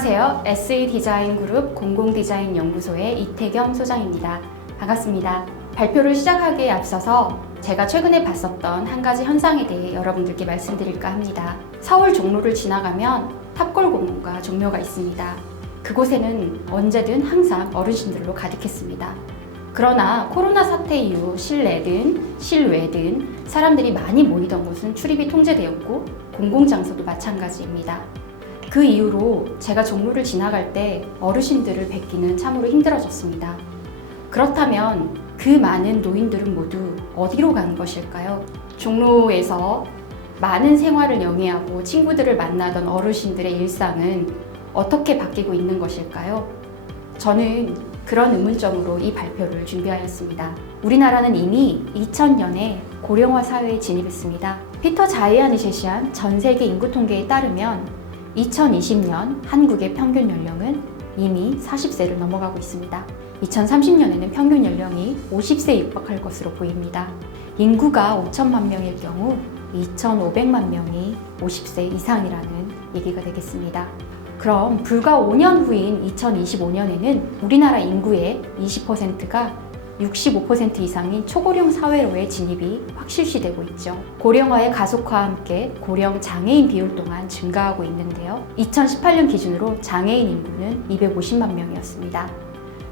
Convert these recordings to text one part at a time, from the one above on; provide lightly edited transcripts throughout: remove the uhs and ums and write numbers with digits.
안녕하세요. SE디자인그룹 공공디자인연구소의 이태겸 소장입니다. 반갑습니다. 발표를 시작하기에 앞서서 제가 최근에 봤었던 한 가지 현상에 대해 여러분들께 말씀드릴까 합니다. 서울 종로를 지나가면 탑골 공원과 종묘가 있습니다. 그곳에는 언제든 항상 어르신들로 가득했습니다. 그러나 코로나 사태 이후 실내든 실외든 사람들이 많이 모이던 곳은 출입이 통제되었고 공공장소도 마찬가지입니다. 그 이후로 제가 종로를 지나갈 때 어르신들을 뵙기는 참으로 힘들어졌습니다. 그렇다면 그 많은 노인들은 모두 어디로 가는 것일까요? 종로에서 많은 생활을 영위하고 친구들을 만나던 어르신들의 일상은 어떻게 바뀌고 있는 것일까요? 저는 그런 의문점으로 이 발표를 준비하였습니다. 우리나라는 이미 2000년에 고령화 사회에 진입했습니다. 피터 자이안이 제시한 전 세계 인구 통계에 따르면 2020년 한국의 평균 연령은 이미 40세를 넘어가고 있습니다. 2030년에는 평균 연령이 50세에 육박할 것으로 보입니다. 인구가 5천만 명일 경우 2,500만 명이 50세 이상이라는 얘기가 되겠습니다. 그럼 불과 5년 후인 2025년에는 우리나라 인구의 20%가 65% 이상인 초고령 사회로의 진입이 확실시되고 있죠. 고령화의 가속화와 함께 고령 장애인 비율 또한 증가하고 있는데요. 2018년 기준으로 장애인 인구는 250만 명이었습니다.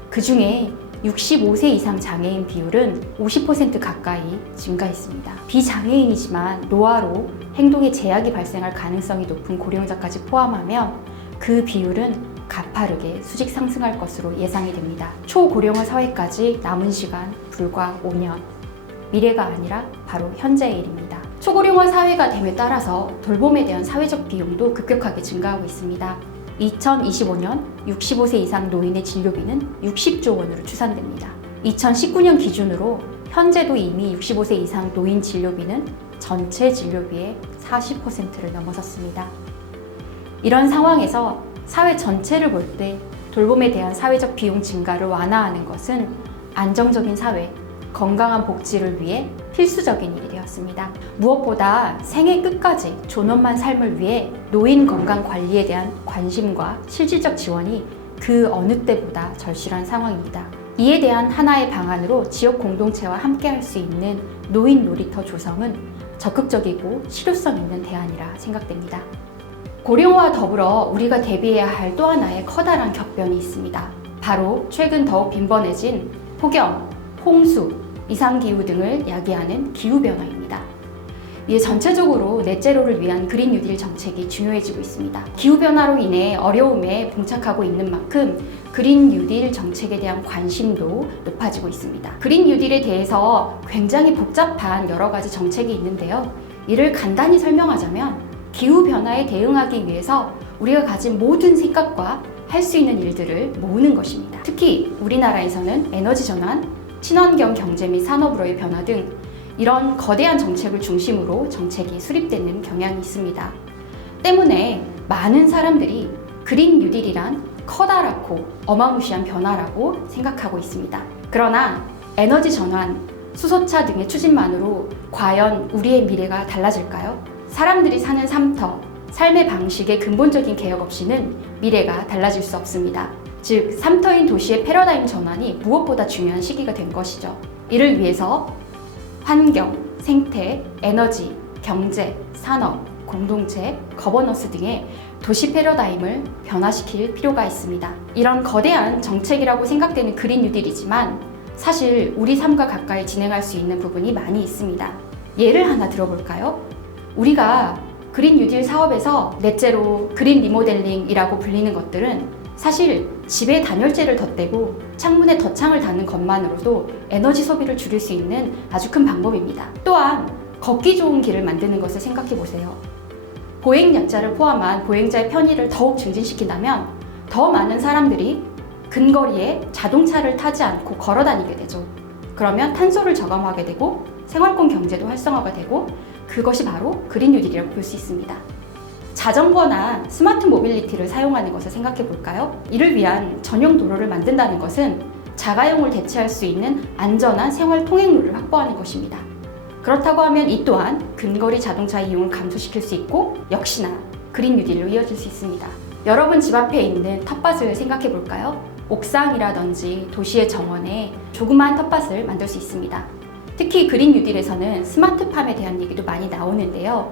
그 중에 65세 이상 장애인 비율은 50% 가까이 증가했습니다. 비장애인이지만 노화로 행동에 제약이 발생할 가능성이 높은 고령자까지 포함하면 그 비율은 가파르게 수직 상승할 것으로 예상이 됩니다. 초고령화 사회까지 남은 시간 불과 5년. 미래가 아니라 바로 현재의 일입니다. 초고령화 사회가 됨에 따라서 돌봄에 대한 사회적 비용도 급격하게 증가하고 있습니다. 2025년 65세 이상 노인의 진료비는 60조 원으로 추산됩니다. 2019년 기준으로 현재도 이미 65세 이상 노인 진료비는 전체 진료비의 40%를 넘어섰습니다. 이런 상황에서 사회 전체를 볼 때 돌봄에 대한 사회적 비용 증가를 완화하는 것은 안정적인 사회, 건강한 복지를 위해 필수적인 일이 되었습니다. 무엇보다 생애 끝까지 존엄한 삶을 위해 노인 건강 관리에 대한 관심과 실질적 지원이 그 어느 때보다 절실한 상황입니다. 이에 대한 하나의 방안으로 지역 공동체와 함께 할 수 있는 노인 놀이터 조성은 적극적이고 실효성 있는 대안이라 생각됩니다. 고령화와 더불어 우리가 대비해야 할 또 하나의 커다란 격변이 있습니다. 바로 최근 더욱 빈번해진 폭염, 홍수, 이상기후 등을 야기하는 기후변화입니다. 이에 전체적으로 넷제로를 위한 그린 뉴딜 정책이 중요해지고 있습니다. 기후변화로 인해 어려움에 봉착하고 있는 만큼 그린 뉴딜 정책에 대한 관심도 높아지고 있습니다. 그린 뉴딜에 대해서 굉장히 복잡한 여러 가지 정책이 있는데요. 이를 간단히 설명하자면 기후변화에 대응하기 위해서 우리가 가진 모든 생각과 할 수 있는 일들을 모으는 것입니다. 특히 우리나라에서는 에너지 전환, 친환경 경제 및 산업으로의 변화 등 이런 거대한 정책을 중심으로 정책이 수립되는 경향이 있습니다. 때문에 많은 사람들이 그린 뉴딜이란 커다랗고 어마무시한 변화라고 생각하고 있습니다. 그러나 에너지 전환, 수소차 등의 추진만으로 과연 우리의 미래가 달라질까요? 사람들이 사는 삶터, 삶의 방식의 근본적인 개혁 없이는 미래가 달라질 수 없습니다. 즉, 삶터인 도시의 패러다임 전환이 무엇보다 중요한 시기가 된 것이죠. 이를 위해서 환경, 생태, 에너지, 경제, 산업, 공동체, 거버넌스 등의 도시 패러다임을 변화시킬 필요가 있습니다. 이런 거대한 정책이라고 생각되는 그린 뉴딜이지만 사실 우리 삶과 가까이 진행할 수 있는 부분이 많이 있습니다. 예를 하나 들어볼까요? 우리가 그린 뉴딜 사업에서 넷제로 그린 리모델링이라고 불리는 것들은 사실 집에 단열재를 덧대고 창문에 덧창을 다는 것만으로도 에너지 소비를 줄일 수 있는 아주 큰 방법입니다. 또한 걷기 좋은 길을 만드는 것을 생각해 보세요. 보행약자를 포함한 보행자의 편의를 더욱 증진시킨다면 더 많은 사람들이 근거리에 자동차를 타지 않고 걸어 다니게 되죠. 그러면 탄소를 저감하게 되고 생활권 경제도 활성화가 되고 그것이 바로 그린 뉴딜이라고 볼 수 있습니다. 자전거나 스마트 모빌리티를 사용하는 것을 생각해 볼까요? 이를 위한 전용 도로를 만든다는 것은 자가용을 대체할 수 있는 안전한 생활 통행로를 확보하는 것입니다. 그렇다고 하면 이 또한 근거리 자동차 이용을 감소시킬 수 있고 역시나 그린 뉴딜로 이어질 수 있습니다. 여러분 집 앞에 있는 텃밭을 생각해 볼까요? 옥상이라든지 도시의 정원에 조그마한 텃밭을 만들 수 있습니다. 특히 그린 뉴딜에서는 스마트팜에 대한 얘기도 많이 나오는데요.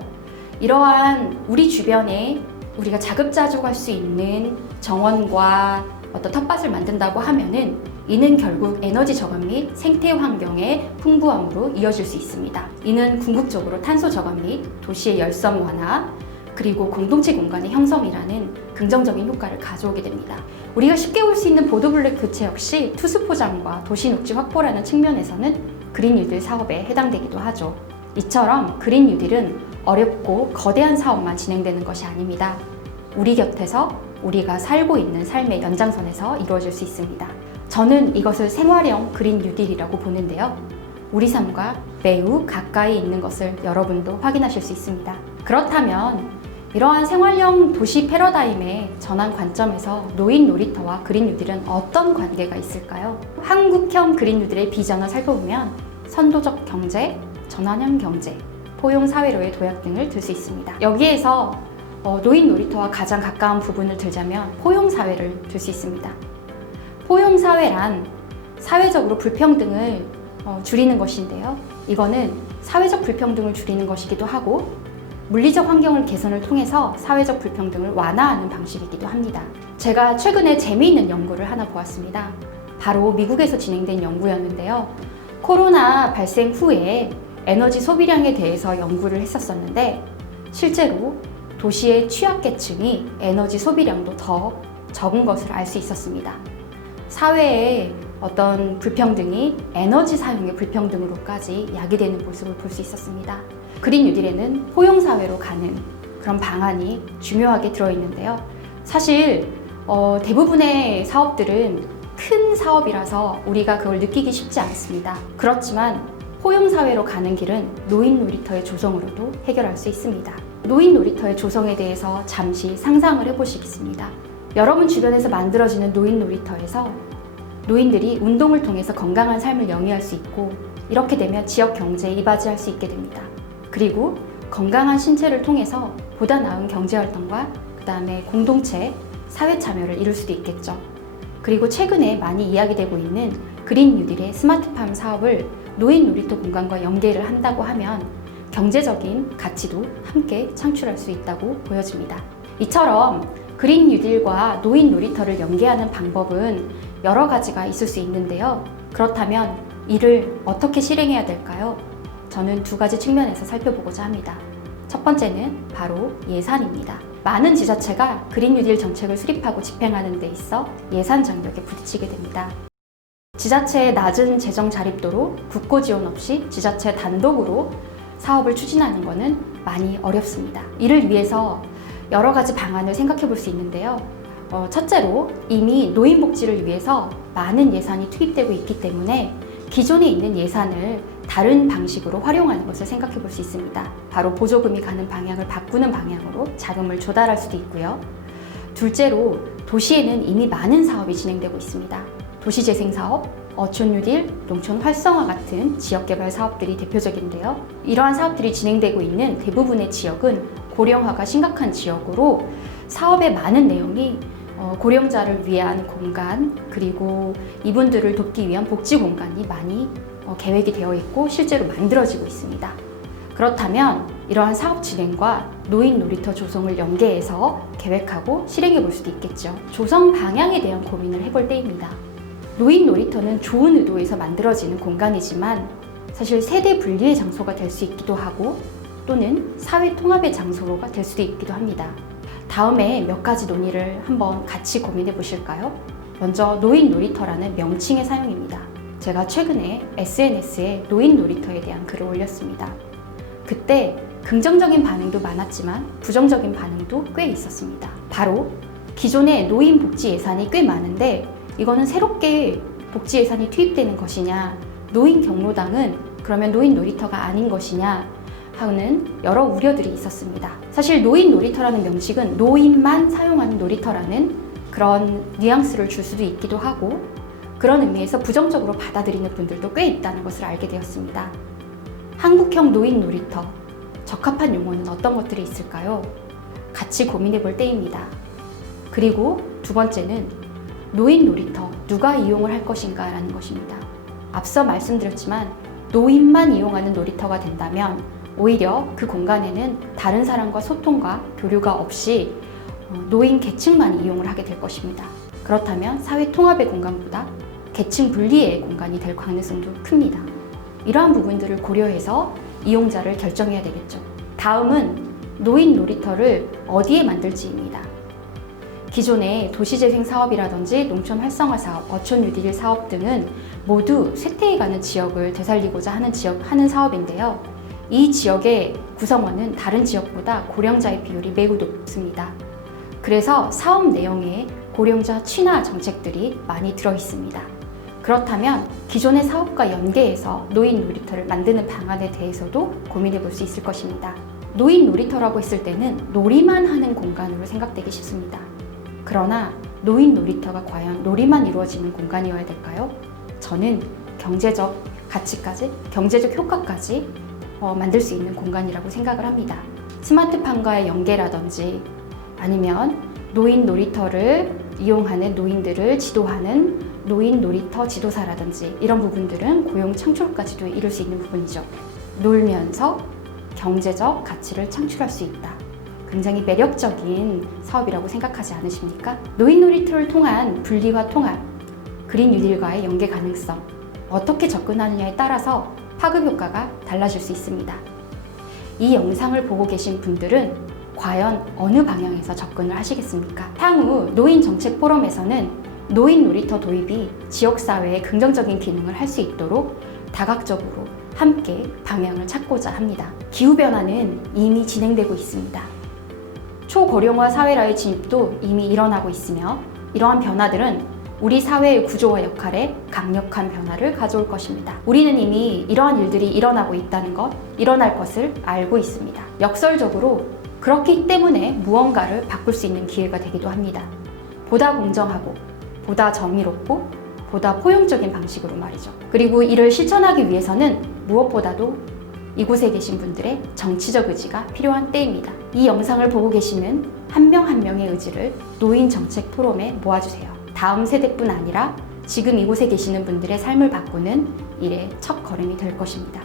이러한 우리 주변에 우리가 자급자족할 수 있는 정원과 어떤 텃밭을 만든다고 하면은 이는 결국 에너지 저감 및 생태 환경의 풍부함으로 이어질 수 있습니다. 이는 궁극적으로 탄소 저감 및 도시의 열섬 완화, 그리고 공동체 공간의 형성이라는 긍정적인 효과를 가져오게 됩니다. 우리가 쉽게 볼 수 있는 보도블록 교체 역시 투수 포장과 도시 녹지 확보라는 측면에서는 그린 뉴딜 사업에 해당되기도 하죠. 이처럼 그린 뉴딜은 어렵고 거대한 사업만 진행되는 것이 아닙니다. 우리 곁에서 우리가 살고 있는 삶의 연장선에서 이루어질 수 있습니다. 저는 이것을 생활형 그린 뉴딜이라고 보는데요. 우리 삶과 매우 가까이 있는 것을 여러분도 확인하실 수 있습니다. 그렇다면 이러한 생활형 도시 패러다임의 전환 관점에서 노인 놀이터와 그린 뉴딜은 어떤 관계가 있을까요? 한국형 그린 뉴딜의 비전을 살펴보면 선도적 경제, 전환형 경제, 포용 사회로의 도약 등을 들 수 있습니다. 여기에서 노인 놀이터와 가장 가까운 부분을 들자면 포용 사회를 들 수 있습니다. 포용 사회란 사회적으로 불평등을 줄이는 것인데요. 이거는 사회적 불평등을 줄이는 것이기도 하고 물리적 환경을 개선을 통해서 사회적 불평등을 완화하는 방식이기도 합니다. 제가 최근에 재미있는 연구를 하나 보았습니다. 바로 미국에서 진행된 연구였는데요. 코로나 발생 후에 에너지 소비량에 대해서 연구를 했었는데 실제로 도시의 취약계층이 에너지 소비량도 더 적은 것을 알 수 있었습니다. 사회의 어떤 불평등이 에너지 사용의 불평등으로까지 야기되는 모습을 볼 수 있었습니다. 그린 뉴딜에는 포용사회로 가는 그런 방안이 중요하게 들어있는데요. 사실 대부분의 사업들은 큰 사업이라서 우리가 그걸 느끼기 쉽지 않습니다. 그렇지만 포용사회로 가는 길은 노인 놀이터의 조성으로도 해결할 수 있습니다. 노인 놀이터의 조성에 대해서 잠시 상상을 해보시겠습니다. 여러분 주변에서 만들어지는 노인 놀이터에서 노인들이 운동을 통해서 건강한 삶을 영위할 수 있고 이렇게 되면 지역 경제에 이바지할 수 있게 됩니다. 그리고 건강한 신체를 통해서 보다 나은 경제활동과 그 다음에 공동체, 사회 참여를 이룰 수도 있겠죠. 그리고 최근에 많이 이야기되고 있는 그린 뉴딜의 스마트팜 사업을 노인 놀이터 공간과 연계를 한다고 하면 경제적인 가치도 함께 창출할 수 있다고 보여집니다. 이처럼 그린 뉴딜과 노인 놀이터를 연계하는 방법은 여러 가지가 있을 수 있는데요. 그렇다면 이를 어떻게 실행해야 될까요? 저는 두 가지 측면에서 살펴보고자 합니다. 첫 번째는 바로 예산입니다. 많은 지자체가 그린 뉴딜 정책을 수립하고 집행하는 데 있어 예산 장벽에 부딪히게 됩니다. 지자체의 낮은 재정 자립도로 국고 지원 없이 지자체 단독으로 사업을 추진하는 것은 많이 어렵습니다. 이를 위해서 여러 가지 방안을 생각해 볼 수 있는데요. 첫째로 이미 노인복지를 위해서 많은 예산이 투입되고 있기 때문에 기존에 있는 예산을 다른 방식으로 활용하는 것을 생각해 볼 수 있습니다. 바로 보조금이 가는 방향을 바꾸는 방향으로 자금을 조달할 수도 있고요. 둘째로 도시에는 이미 많은 사업이 진행되고 있습니다. 도시재생사업, 어촌 뉴딜, 농촌 활성화 같은 지역개발 사업들이 대표적인데요. 이러한 사업들이 진행되고 있는 대부분의 지역은 고령화가 심각한 지역으로 사업의 많은 내용이 고령자를 위한 공간, 그리고 이분들을 돕기 위한 복지 공간이 많이 계획이 되어 있고 실제로 만들어지고 있습니다. 그렇다면 이러한 사업 진행과 노인 놀이터 조성을 연계해서 계획하고 실행해 볼 수도 있겠죠. 조성 방향에 대한 고민을 해볼 때입니다. 노인 놀이터는 좋은 의도에서 만들어지는 공간이지만 사실 세대 분리의 장소가 될 수 있기도 하고 또는 사회 통합의 장소가 될 수도 있기도 합니다. 다음에 몇 가지 논의를 한번 같이 고민해 보실까요? 먼저 노인 놀이터라는 명칭의 사용입니다. 제가 최근에 SNS에 노인 놀이터에 대한 글을 올렸습니다. 그때 긍정적인 반응도 많았지만 부정적인 반응도 꽤 있었습니다. 바로 기존의 노인 복지 예산이 꽤 많은데 이거는 새롭게 복지 예산이 투입되는 것이냐, 노인 경로당은 그러면 노인 놀이터가 아닌 것이냐 하는 여러 우려들이 있었습니다. 사실 노인 놀이터라는 명칭은 노인만 사용하는 놀이터라는 그런 뉘앙스를 줄 수도 있기도 하고 그런 의미에서 부정적으로 받아들이는 분들도 꽤 있다는 것을 알게 되었습니다. 한국형 노인 놀이터, 적합한 용어는 어떤 것들이 있을까요? 같이 고민해 볼 때입니다. 그리고 두 번째는 노인 놀이터 누가 이용을 할 것인가 라는 것입니다. 앞서 말씀드렸지만 노인만 이용하는 놀이터가 된다면 오히려 그 공간에는 다른 사람과 소통과 교류가 없이 노인 계층만 이용을 하게 될 것입니다. 그렇다면 사회 통합의 공간보다 계층 분리의 공간이 될 가능성도 큽니다. 이러한 부분들을 고려해서 이용자를 결정해야 되겠죠. 다음은 노인 놀이터를 어디에 만들지입니다. 기존의 도시재생 사업이라든지 농촌 활성화 사업, 어촌 뉴딜 사업 등은 모두 쇠퇴해 가는 지역을 되살리고자 하는 사업인데요. 이 지역의 구성원은 다른 지역보다 고령자의 비율이 매우 높습니다. 그래서 사업 내용에 고령자 친화 정책들이 많이 들어 있습니다. 그렇다면 기존의 사업과 연계해서 노인 놀이터를 만드는 방안에 대해서도 고민해 볼 수 있을 것입니다. 노인 놀이터라고 했을 때는 놀이만 하는 공간으로 생각되기 쉽습니다. 그러나 노인 놀이터가 과연 놀이만 이루어지는 공간이어야 될까요? 저는 경제적 가치까지, 경제적 효과까지 만들 수 있는 공간이라고 생각을 합니다. 스마트팜과의 연계라든지 아니면 노인 놀이터를 이용하는 노인들을 지도하는 노인 놀이터 지도사라든지 이런 부분들은 고용 창출까지도 이룰 수 있는 부분이죠. 놀면서 경제적 가치를 창출할 수 있다. 굉장히 매력적인 사업이라고 생각하지 않으십니까? 노인 놀이터를 통한 분리와 통합, 그린 뉴딜과의 연계 가능성, 어떻게 접근하느냐에 따라서 파급 효과가 달라질 수 있습니다. 이 영상을 보고 계신 분들은 과연 어느 방향에서 접근을 하시겠습니까? 향후 노인 정책 포럼에서는 노인 놀이터 도입이 지역사회에 긍정적인 기능을 할 수 있도록 다각적으로 함께 방향을 찾고자 합니다. 기후변화는 이미 진행되고 있습니다. 초고령화 사회라의 진입도 이미 일어나고 있으며 이러한 변화들은 우리 사회의 구조와 역할에 강력한 변화를 가져올 것입니다. 우리는 이미 이러한 일들이 일어나고 있다는 것, 일어날 것을 알고 있습니다. 역설적으로 그렇기 때문에 무언가를 바꿀 수 있는 기회가 되기도 합니다. 보다 공정하고, 보다 정의롭고, 보다 포용적인 방식으로 말이죠. 그리고 이를 실천하기 위해서는 무엇보다도 이곳에 계신 분들의 정치적 의지가 필요한 때입니다. 이 영상을 보고 계시는 한 명 한 명의 의지를 노인 정책 포럼에 모아주세요. 다음 세대뿐 아니라 지금 이곳에 계시는 분들의 삶을 바꾸는 일의 첫 걸음이 될 것입니다.